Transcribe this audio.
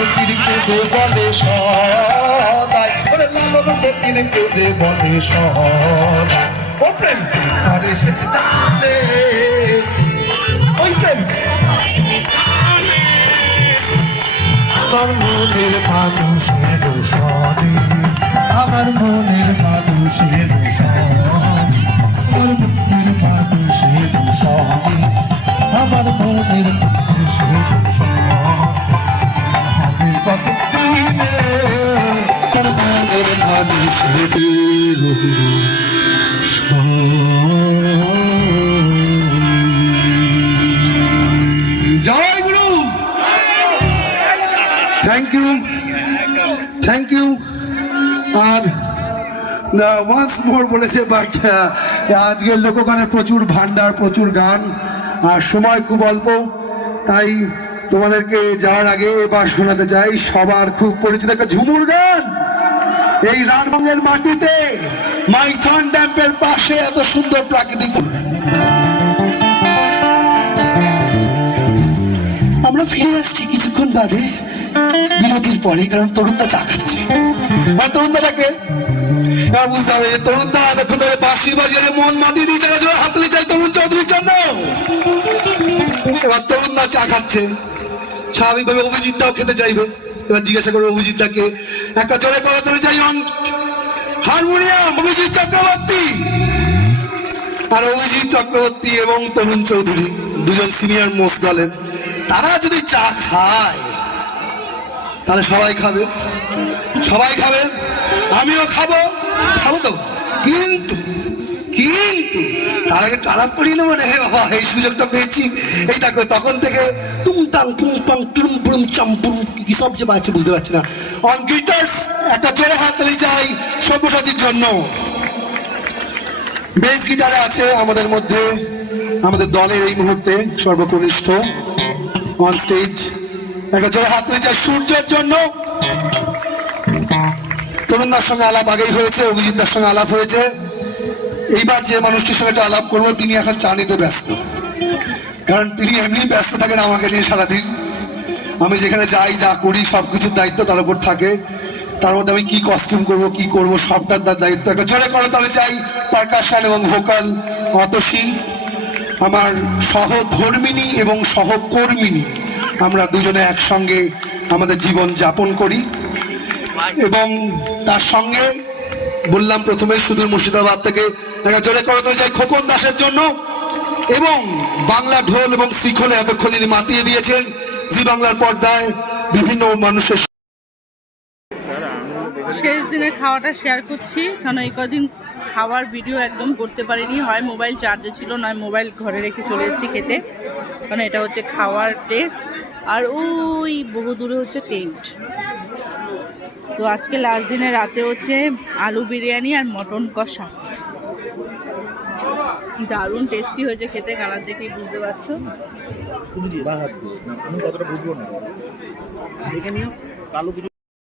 ফকির কেঁদে বলে সদাই। ওরে লালন ফকির কেঁদে বলে সদাই। ও প্রেম, আরে সে আমার মনের মানুষের সনে থ্যাংক ইউ থ্যাংক ইউ আর ওয়ান্স মোর বলেছে বাট আজকের লোকগানে প্রচুর ভান্ডার প্রচুর গান, আর সময় খুব অল্প। তাই তোমাদেরকে যাওয়ার আগে এবার শোনাতে চাই, সবার খুব পরিচিত একটা ঝুমুর গান। এই রানবঙ্গের মাটিতে মাইথন ড্যাম্পের পাশে এত সুন্দর প্রাকৃতিক আমরা ফিরে আসছি কিছুক্ষণ বাদে, বিরতির পরে কারণ তরুণদা চা খাচ্ছে। আর তরুণদাটাকে বুঝতে হবে তরুণদা দেখুন ধরে বাঁশি বাজিয়ে মন মাতিয়ে দিয়ে চারা জোড়া হাতলি চাই তরুণ চৌধুরীর জন্য এবার তরুণদা চা খাচ্ছে। স্বাভাবিকভাবে অভিজিৎদাও খেতে চাইবে। এবার জিজ্ঞাসা করব অভিজিৎ অভিজিৎদাকে একটা জোরে করে তুলে চাই হারমোনিয়াম অভিজিৎ চক্রবর্তী। আর অভিজিৎ চক্রবর্তী এবং তরুণ চৌধুরী, দুজন সিনিয়র মোস্ট দলের। তারা যদি চা খায়, তাহলে সবাই খাবে। সবাই খাবে। আমিও খাব। খাব তো। কিন্তু কিন্তু তার আগে খারাপ করিয়ে নেব হে বাবা, এই সুযোগটা পেয়েছি। এই দেখো, তখন থেকে টুংটাং টুংটাং টুম পুরুম চাম্পুম কি সব যে বাজছে বুঝতে পারছি না। অন গিটার্স একটা জোরে হাততালি চাই সব্যসাচীর জন্য। বেশ গিটারে আছে আমাদের মধ্যে, আমাদের দলের এই মুহূর্তে সর্বকনিষ্ঠ অন স্টেজ একটা জোরে হাত যায় সূর্যের জন্য। তরুণদার সঙ্গে আলাপ আগেই হয়েছে, অভিজিৎদার সঙ্গে আলাপ হয়েছে। এইবার যে মানুষটির সঙ্গে একটা আলাপ করব, তিনি এখন চা নিতে ব্যস্ত। কারণ তিনি এমনি ব্যস্ত থাকেন আমাকে নিয়ে সারাদিন। আমি যেখানে যাই, যা করি সব কিছুর দায়িত্ব তার উপর থাকে। তার মধ্যে আমি কি কস্টিউম করব, কি করব সবটার তার দায়িত্ব একটা জোরে করে তাহলে চাই পারকাশন এবং ভোকাল অতসী, আমার সহধর্মিনী এবং সহকর্মিনী। আমরা দুজনে একসঙ্গে আমাদের জীবন যাপন করি। এবং তার সঙ্গে বললাম প্রথমে সুদূর মুর্শিদাবাদ থেকে। জোরে করাতে চাই খোকন দাসের জন্য। এবং বাংলা ঢোল এবং শিখলে এতক্ষণ যিনি মাতিয়ে দিয়েছেন জি বাংলার পর্দায় বিভিন্ন মানুষের শেষ দিনের খাওয়াটা শেয়ার করছি, কারণ এই কদিন খাওয়ার ভিডিও একদম করতে পারিনি। হয় মোবাইল চার্জে ছিল, নয় মোবাইল ঘরে রেখে চলে এসেছি খেতে। কারণ এটা হচ্ছে খাওয়ার টেস্ট আর ওই বহু দূরে হচ্ছে টেন্ট তো আজকে লাস্ট দিনে রাতে হচ্ছে আলু বিরিয়ানি আর মটন কষা। দারুণ টেস্টি হয়েছে খেতে, কালার দেখেই বুঝতে পারছ। তুমি কতটা বুঝব না। দেখে নিও। কালো কিছু